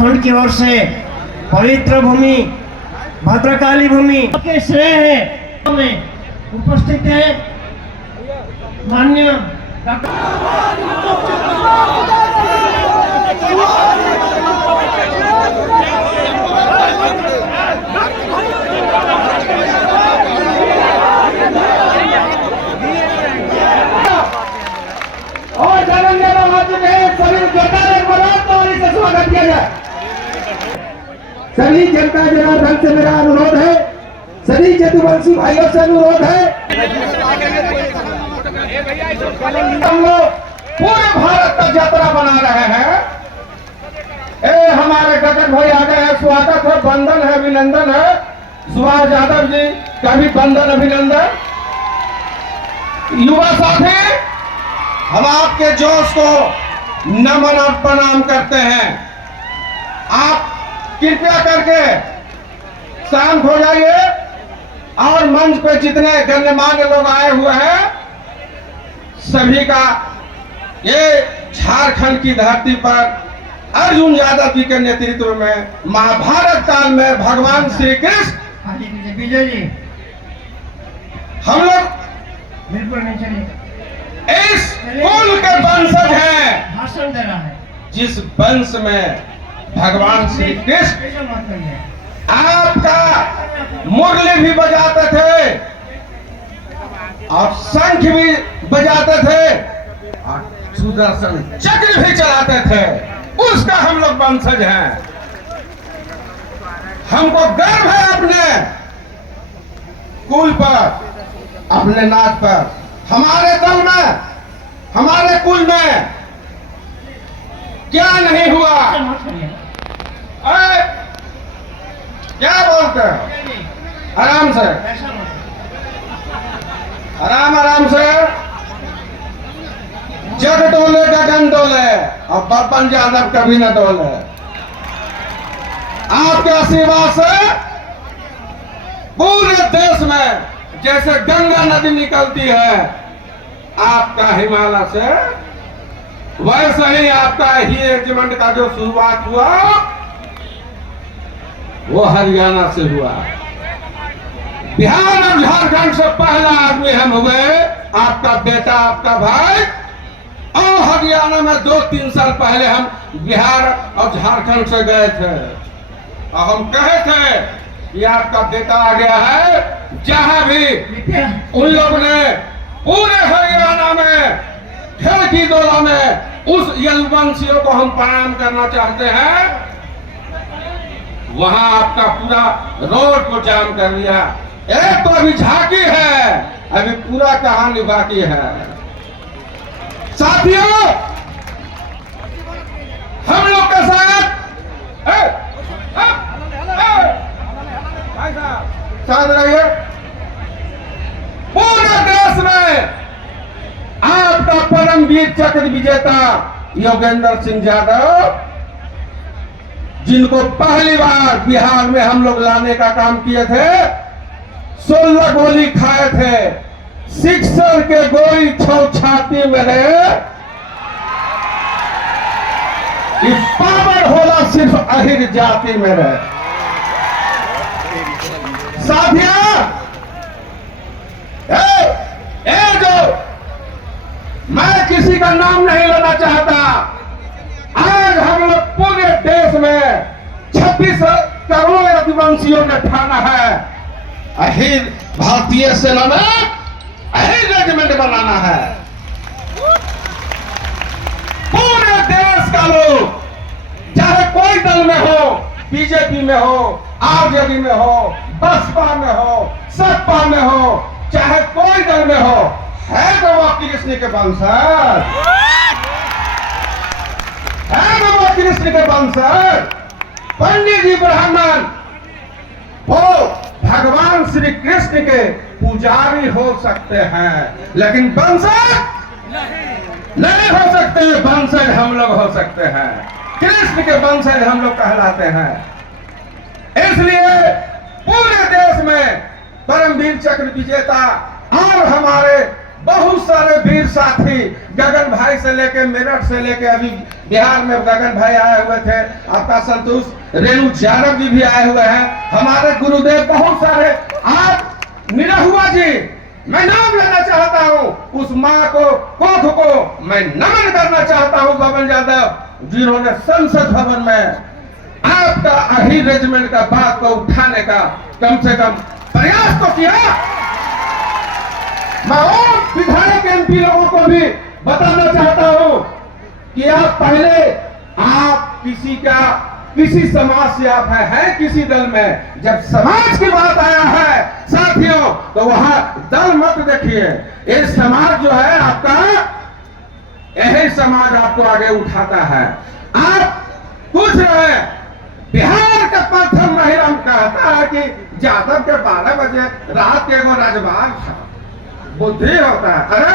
उत्तराखंड की ओर से पवित्र भूमि भद्रकाली भूमि के श्रेय है में उपस्थित है माननीय और तेलंगाना राज्य में सभी जनता स्वागत किया जाए। सभी जनता जनार्दन से मेरा अनुरोध है, सभी यदुवंशी भाइयों से अनुरोध है, हम लोग पूरे भारत का यात्रा बना रहे हैं। हमारे गगन भाई आ गए हैं, स्वागत है, वंदन है, अभिनंदन है। सुभाष यादव जी का भी वंदन अभिनंदन। युवा साथी, हम आपके जोश को नमन और प्रणाम करते हैं। आप कृपया करके शांत हो जाइए और मंच पे जितने गणमान्य लोग आए हुए हैं सभी का, ये झारखंड की धरती पर अर्जुन यादव जी के नेतृत्व में महाभारत काल में भगवान श्री कृष्ण विजय जी हम लोग बिल्कुल नहीं चलिए, इस कुल के वंशज हैं, भाषण दे रहा है। जिस वंश में भगवान श्री कृष्ण आपका मुरली भी बजाते थे और शंख भी बजाते थे और सुदर्शन चक्र भी चलाते थे, उसका हम लोग वंशज हैं। हमको गर्व है अपने कुल पर, अपने नाच पर। हमारे दल में, हमारे कुल में क्या नहीं हुआ। क्या बोलते हैं? आराम से, आराम से। जग डोले गगन डोले और बब्बन यादव कभी न डोले। आपके आशीर्वाद से पूरे देश में जैसे गंगा नदी निकलती है आपका हिमालय से, वैसे ही आपका ही रेजिमेंट का जो शुरुआत हुआ वो हरियाणा से हुआ। बिहार और झारखंड से पहला आदमी हम हुए, आपका बेटा, आपका भाई। और हरियाणा में 2-3 साल पहले हम बिहार और झारखंड से गए थे और हम कहे थे कि आपका बेटा आ गया है। जहां भी उन लोगों ने पूरे हरियाणा में खिड़की डोला में उस यदुवंशियों को हम प्रणाम करना चाहते हैं, वहां आपका पूरा रोड को जाम कर लिया। एक तो अभी झांकी है, अभी पूरा कहानी बाकी है। साथियों, हम लोग के साथ साथ रहिए। पूरे देश में आपका परमवीर चक्र विजेता योगेंद्र सिंह यादव, जिनको पहली बार बिहार में हम लोग लाने का काम किए थे, 16 गोली खाए थे, सिक्सर के गोली छाती में रहे। पावर होला सिर्फ अहिर जाति में रहे। साथियों, जो मैं किसी का नाम नहीं लेना चाहता, आज हम लोग पूरे देश में 26 करोड़ यदुवंशियों ने ठाना है अहिर भारतीय सेना में अहिर रेजिमेंट बनाना है। पूरे देश का लोग, चाहे कोई दल में हो, बीजेपी में हो, आरजेडी में हो, बसपा में हो, सपा में हो, चाहे कोई दल में हो, है तो वो कृष्ण के वंशज, है तो वो कृष्ण के वंशज। पंडित जी ब्राह्मण वो भगवान श्री कृष्ण के पुजारी हो सकते हैं, लेकिन वंशज नहीं हो सकते। वंशज हम लोग हो सकते हैं, कृष्ण के वंशज हम लोग कहलाते हैं। इसलिए पूरे देश में परमवीर चक्र विजेता और हमारे बहुत सारे वीर साथी गगन भाई से लेके मेरठ से लेके अभी बिहार में गगन भाई आए हुए थे, आपका संतोष रेणु यादव जी भी आए हुए हैं, हमारे गुरुदेव बहुत सारे। आज निरहुआ जी, मैं नाम लेना चाहता हूं, उस मां को कोख को मैं नमन करना चाहता हूं, बबन यादव जिन्होंने संसद भवन में आपका अही रेजिमेंट का बात को उठाने का कम से कम प्रयास तो किया। मैं और विधायक एमपी लोगों को भी बताना चाहता हूं कि आप पहले आप किसी समाज से आप हैं किसी दल में, जब समाज की बात आया है साथियों तो वहां दल मत देखिए। ये समाज जो है आपका, यही समाज आपको आगे उठाता है। आप पूछ रहे हैं बिहार का प्रथम महिला कहता है कि यादव के 12 बजे रात के एगो राजबाग था, बुद्धि होता है। अरे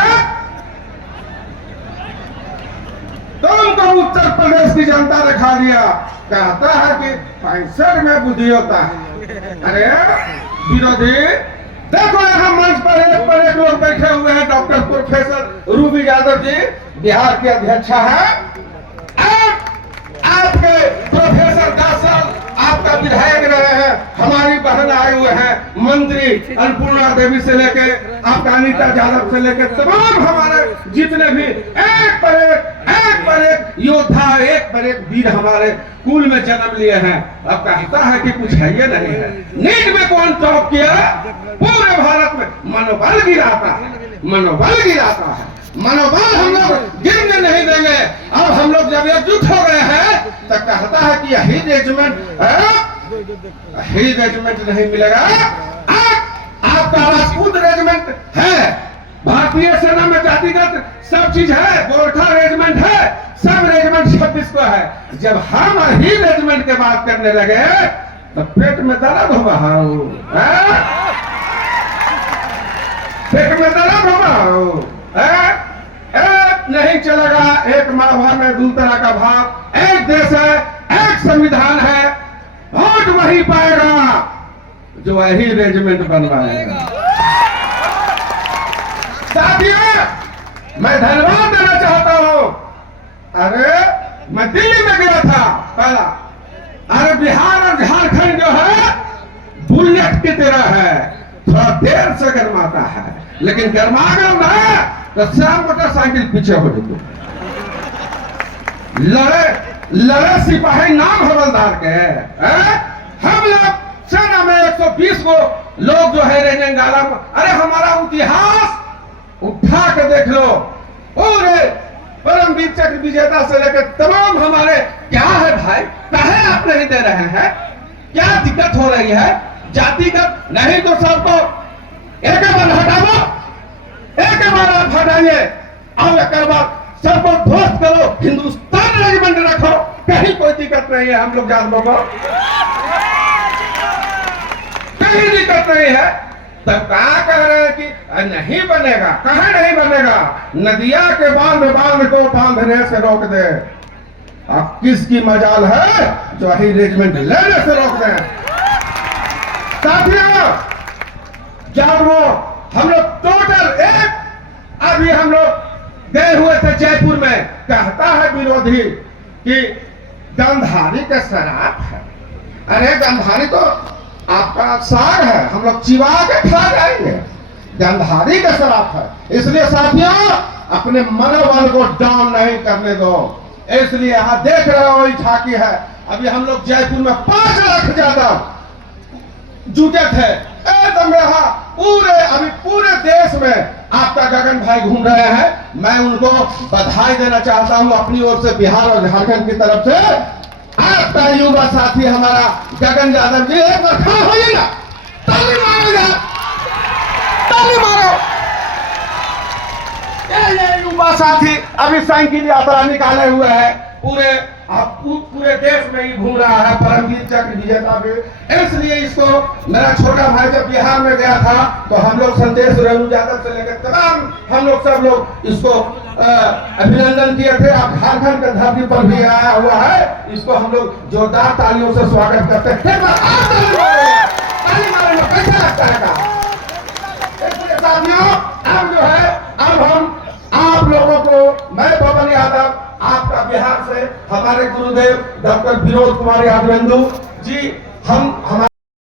तुमको उत्तर प्रदेश की जनता ने खा लिया, कहता है कि 65 में बुद्धि होता है। अरे विरोधी देखो, यहाँ मंच पर एक लोग बैठे हुए हैं, doctor professor Ruby Yadav ji Bihar के अध्यक्षा है, आपके प्रोफेसर दासल आपका विधायक रहे हैं, हमारी बहन आए हुए हैं मंत्री अन्नपूर्णा देवी से लेके आपका अनीता यादव से लेके तमाम हमारे जितने भी एक पर एक योद्धा, एक पर एक वीर हमारे कुल में जन्म लिए हैं। अब कहता है कि कुछ है ये नहीं है। नीट में कौन टॉप किया? पूरे भारत में मनोबल गिराता है, मनोबल गिराता है। मनोबल हम लोग गिरने नहीं देंगे। अब हम लोग जब एकजुट हो गए हैं तो कहता है कि यही रेजिमेंट नहीं मिलेगा। आपका राजपूत रेजिमेंट है, भारतीय सेना में जातिगत सब चीज है, गोरखा रेजिमेंट है, सब रेजिमेंट 26 को है। जब हम ही रेजिमेंट की बात करने लगे तो पेट में दर्द होगा, पेट में दर्द होगा। नहीं चलेगा। एक महाभारत में दो तरह का भाव, एक देश है, एक संविधान है, वोट वही पाएगा जो वही रेजिमेंट बनवाएगा। साथियों मैं धन्यवाद देना चाहता हूं। अरे मैं दिल्ली में गया था पहला, अरे बिहार और झारखंड जो है बुलेट की तरह है, थोड़ा देर से गर्माता है, लेकिन गर्मागम ना तो श्याम मोटरसाइकिल पीछे हो जाते। लड़े सिपाही नाम हवलदार के, हम लोग सेना में 120 को लोग जो है रेंजन डाला। अरे हमारा इतिहास उठा के देख लो, पूरे परमवीर चक्र विजेता से लेकर तमाम हमारे क्या है भाई, काहे आप नहीं दे रहे हैं? क्या दिक्कत हो रही है? जातिगत नहीं तो सबको एक बार हटाओ, एक बार आप हटाइए और एक बार सबको ध्वस्त करो, हिंदुस्तान रेजिमेंट रखो, कहीं कोई दिक्कत नहीं है। हम लोग जानवों को कहीं दिक्कत नहीं है। तब कहा कह रहे हैं कि नहीं बनेगा, कहाँ नहीं बनेगा? नदिया के बांध को बांधने से रोक दे। अब किसकी मजाल है जो ही रेजिमेंट लेने से रोक दे? साथियों जानवो, हम लोग टोटल एक, अभी हम लोग गए हुए थे जयपुर में, कहता है विरोधी कि गंधारी का शराब है। अरे गंधारी तो आपका साग है, हम लोग चिवा के खा जाएंगे, गंधारी का शराब है। इसलिए साथियों अपने मनोबल को डाउन नहीं करने दो। इसलिए यहां देख रहे हो झांकी है, अभी हम लोग जयपुर में 5 लाख ज्यादा जुटे थे एकदम। यहाँ पूरे देश में आपका गगन भाई घूम रहे हैं। मैं उनको बधाई देना चाहता हूं अपनी ओर से, बिहार और झारखंड की तरफ से। आपका युवा साथी हमारा गगन यादव जी, एक बार खड़ा होइएगा, ताली मारोगा, ताली मारो। ये युवा साथी अभी साइकिल यात्रा निकाले हुए हैं, पूरे देश में ही घूम रहा है, परमवीर चक्र विजेता भी। इसलिए इसको मेरा छोटा भाई जब बिहार में गया था तो हम लोग संदेश रेणु यादव से लेकर तमाम हम लोग सब लोग इसको अभिनंदन किए थे। अब झारखंड के धरती पर भी आया हुआ है, इसको हम लोग जोरदार तालियों से स्वागत करते हैं। ताली मारेंगे, कैसा लगता है? साथियों अब जो है अब हम आप लोगों को, मैं पवन यादव आपका बिहार से, हमारे गुरुदेव डॉक्टर विनोद कुमार यादवेंदु जी, हम हमारे